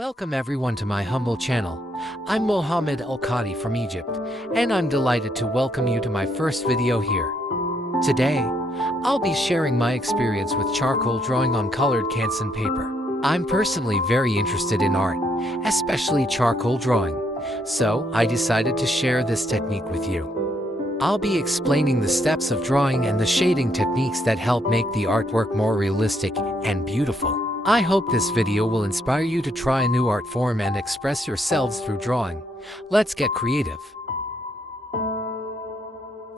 Welcome everyone to my humble channel. I'm Mohamed Elkady from Egypt, and I'm delighted to welcome you to my first video here. Today, I'll be sharing my experience with charcoal drawing on colored canson paper. I'm personally very interested in art, especially charcoal drawing, so I decided to share this technique with you. I'll be explaining the steps of drawing and the shading techniques that help make the artwork more realistic and beautiful. I hope this video will inspire you to try a new art form and express yourselves through drawing. Let's get creative.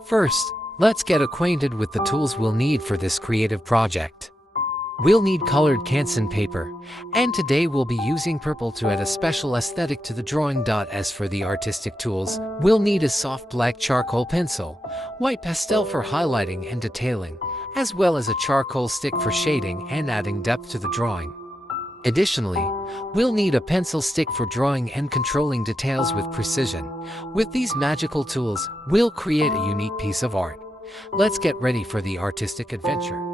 First, let's get acquainted with the tools we'll need for this creative project. We'll need colored canson paper, and today we'll be using purple to add a special aesthetic to the drawing. As for the artistic tools, we'll need a soft black charcoal pencil, white pastel for highlighting and detailing, as well as a charcoal stick for shading and adding depth to the drawing. Additionally, we'll need a pencil stick for drawing and controlling details with precision. With these magical tools, we'll create a unique piece of art. Let's get ready for the artistic adventure.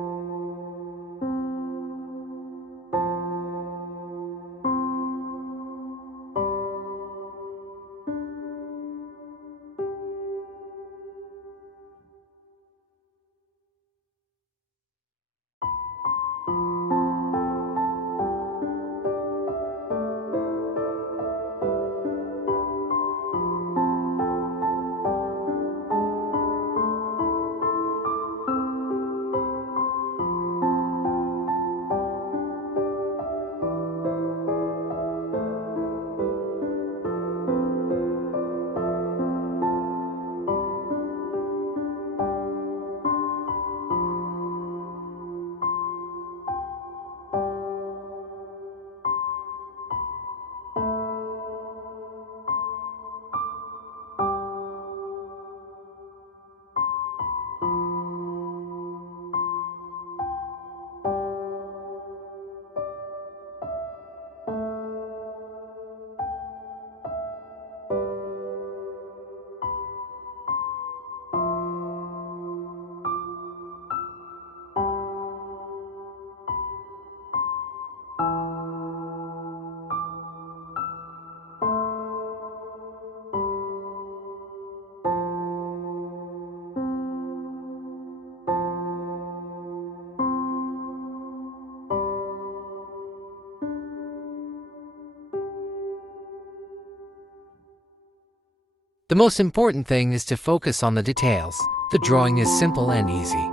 The most important thing is to focus on the details. The drawing is simple and easy.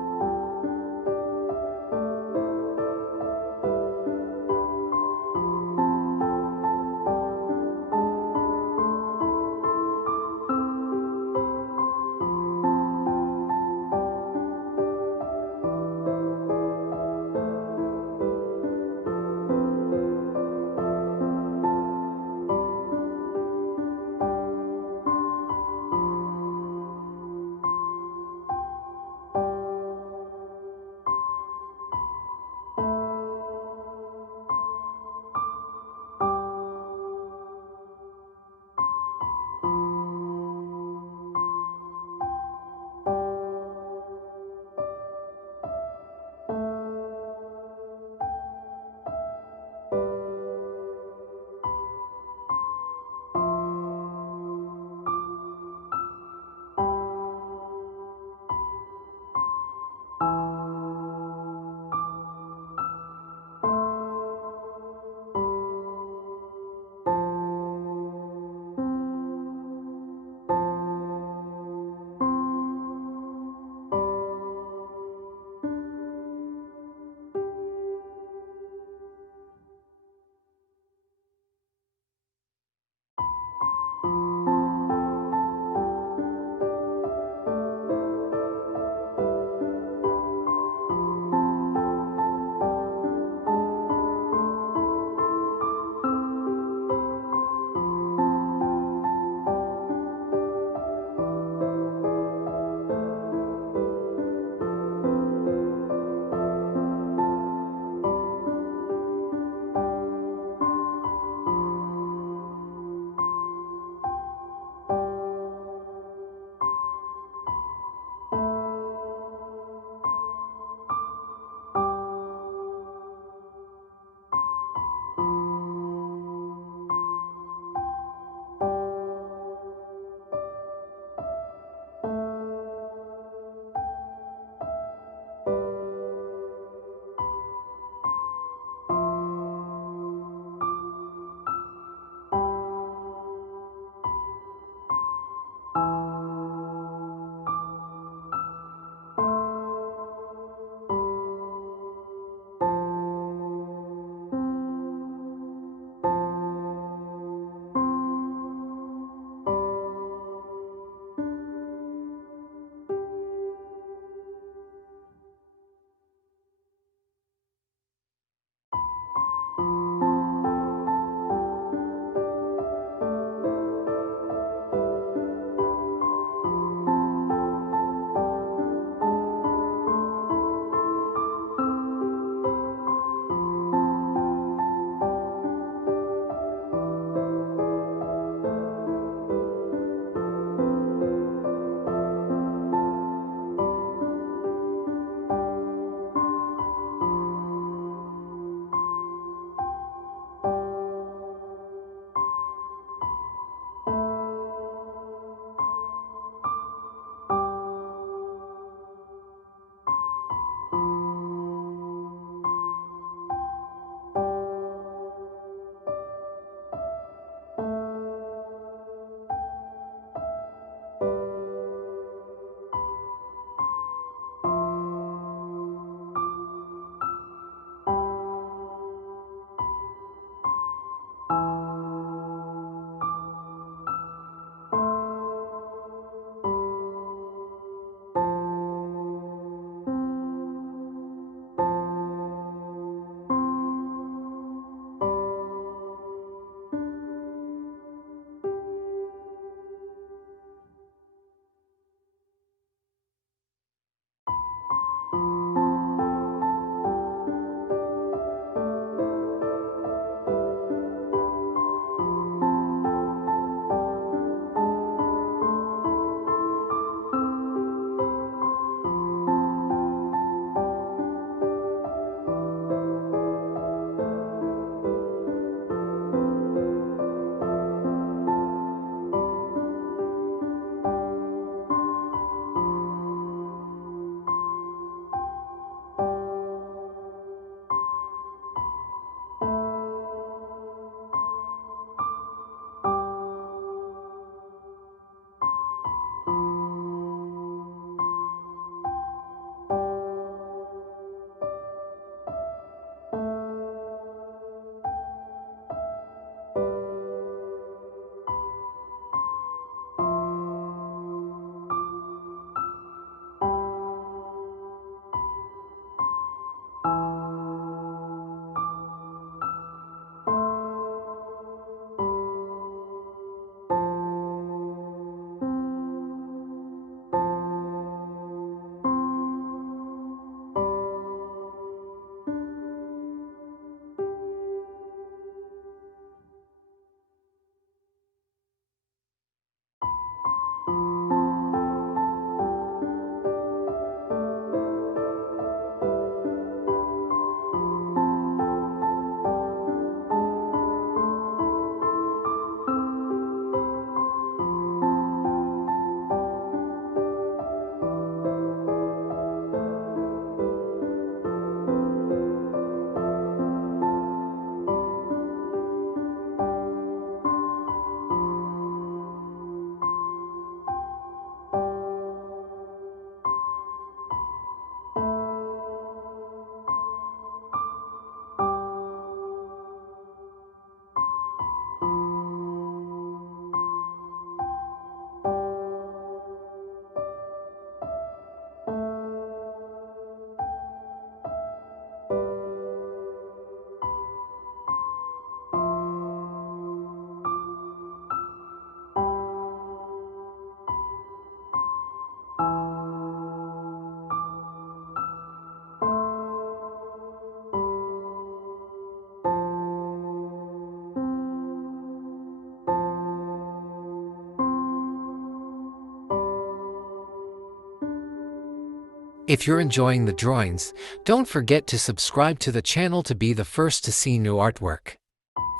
If you're enjoying the drawings, don't forget to subscribe to the channel to be the first to see new artwork.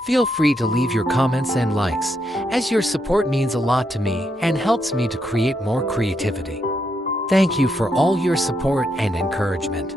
Feel free to leave your comments and likes, as your support means a lot to me and helps me to create more creativity. Thank you for all your support and encouragement.